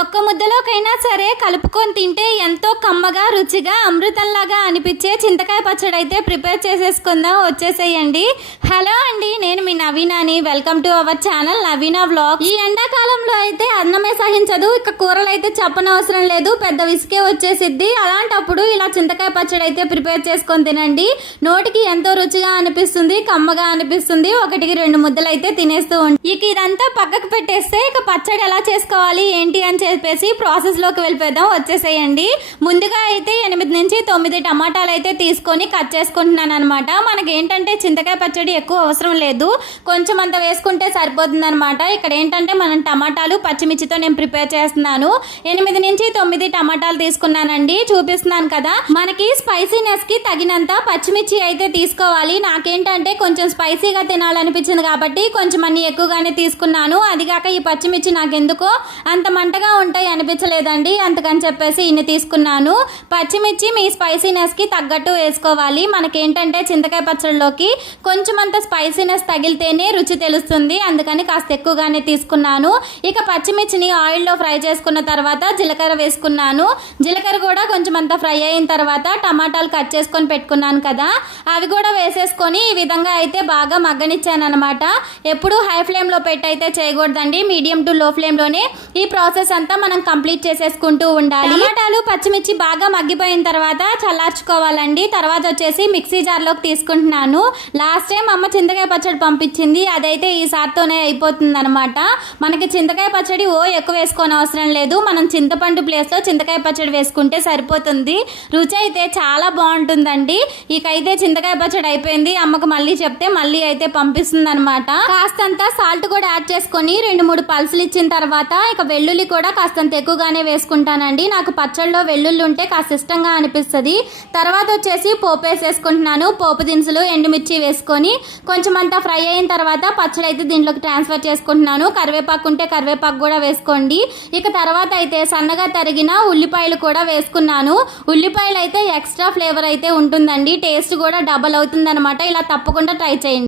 ఒక్క ముద్దలోకైనా సరే కలుపుకొని తింటే ఎంతో కమ్మగా రుచిగా అమృతంలాగా అనిపించే చింతకాయ పచ్చడి అయితే ప్రిపేర్ చేసేసుకుందాం. వచ్చేసేయండి. హలో అండి నేను మీ నవీనాని. Welcome to our channel Naveena vlog ఈ ఎండాకాలంలో అయితే అన్నమే సహించదు. ఇక కూరలు అయితే చెప్పనవసరం లేదు. పెద్ద విసుకే వచ్చేసిద్ది. అలాంటప్పుడు ఇలా చింతకాయ పచ్చడి అయితే ప్రిపేర్ చేసుకొని తినండి. నోటికి ఎంతో రుచిగా అనిపిస్తుంది కమ్మగా అనిపిస్తుంది. ఒకటికి రెండు ముద్దలు అయితే తినేస్తూ ఉంటాయి ఇక ఇదంతా పక్కకు పెట్టేస్తే ఇక పచ్చడి ఎలా చేసుకోవాలి ఏంటి అని చెప్పేసి ప్రాసెస్లోకి వెళ్ళిపోదాం. వచ్చేసేయండి. ముందుగా అయితే ఎనిమిది నుంచి తొమ్మిది టమాటాలు అయితే తీసుకొని కట్ చేసుకుంటున్నాను అనమాట మనకి ఏంటంటే చింతకాయ పచ్చడి ఎక్కువ అవసరం లేదు. కొంచెం అంత వేసుకుంటే సరిపోతుంది అనమాట ఇక్కడ ఏంటంటే మనం టమాటాలు పచ్చిమిర్చితో నేను ప్రిపేర్ చేస్తున్నాను. ఎనిమిది నుంచి తొమ్మిది టమాటాలు తీసుకున్నానండి. చూపిస్తున్నాను కదా. మనకి స్పైసీనెస్కి తగినంత పచ్చిమిర్చి అయితే తీసుకోవాలి. నాకేంటంటే కొంచెం స్పైసీగా తినాలనిపించింది కాబట్టి కొంచెం అన్ని ఎక్కువగానే తీసుకున్నాను. అదిగాక ఈ పచ్చిమిర్చి నాకు ఎందుకో అంత మంటగా ఉంటాయి అనిపించలేదండి. అందుకని చెప్పేసి ఇన్ని తీసుకున్నాను. పచ్చిమిర్చి మీ స్పైసీనెస్కి తగ్గట్టు వేసుకోవాలి. మనకేంటంటే చింతకాయ పచ్చడిలోకి కొంచెం అంత స్పైసీనెస్ తగిలితేనే రుచి తెలుస్తుంది. అందుకని కాస్త ఎక్కువగానే తీసుకున్నాను. ఇక పచ్చిమిర్చిని ఆయిల్లో ఫ్రై చేసుకున్న తర్వాత జీలకర్ర వేసుకున్నాను. జీలకర్ర కూడా కొంచెం అంత ఫ్రై అయిన తర్వాత టమాటాలు కట్ చేసుకొని పెట్టుకున్నాను కదా. అవి కూడా వేసేసుకొని ఈ విధంగా అయితే బాగా మగ్గనిచ్చాను అనమాట ఎప్పుడు హై ఫ్లేమ్లో పెట్టి అయితే చేయకూడదండి. మీడియం టు లో ఫ్లేమ్లోనే ఈ ప్రాసెస్ అంతా మనం కంప్లీట్ చేసేసుకుంటూ ఉండాలి. టమాటాలు పచ్చిమిర్చి బాగా మగ్గిపోయిన తర్వాత చల్లార్చుకోవాలండి. తర్వాత వచ్చేసి మిక్సీ జార్లోకి తీసుకుంటున్నాను. లాస్ట్ టైం అమ్మ చింతకాయ పచ్చడి పంపించింది. అదైతే ఈసారితోనే అయిపోతుంది అనమాట మనకి చింతకాయ పచ్చడి ఓ ఎక్కువ వేసుకోని అవసరం లేదు. మనం చింతపండు ప్లేస్లో చింతకాయ పచ్చడి వేసుకుంటే సరిపోతుంది. రుచి అయితే చాలా బాగుంటుందండి. ఇకైతే చింతకాయ పచ్చడి అయిపోయింది. అమ్మకు మళ్ళీ చెప్తే మళ్ళీ అయితే పంపిస్తుంది అనమాట కాస్తంత సాల్ట్ కూడా యాడ్ చేసుకొని రెండు మూడు పల్సులు ఇచ్చిన తర్వాత ఇక వెల్లుల్లి కూడా కూడా కాస్తంత ఎక్కువగానే వేసుకుంటానండి. నాకు పచ్చళ్ళలో వెల్లుల్లి ఉంటే కాస్త ఇష్టంగా అనిపిస్తుంది. తర్వాత వచ్చేసి పోపు వేసేసుకుంటున్నాను. పోపు దినుసులు ఎండుమిర్చి వేసుకొని కొంచెం అంతా ఫ్రై అయిన తర్వాత పచ్చడి అయితే దీంట్లోకి ట్రాన్స్ఫర్ చేసుకుంటున్నాను. కరివేపాకు ఉంటే కరివేపాకు కూడా వేసుకోండి. ఇక తర్వాత అయితే సన్నగా తరిగిన ఉల్లిపాయలు కూడా వేసుకున్నాను. ఉల్లిపాయలు అయితే ఎక్స్ట్రా ఫ్లేవర్ అయితే ఉంటుందండి. టేస్ట్ కూడా డబల్ అవుతుందన్నమాట. ఇలా తప్పకుండా ట్రై చేయండి.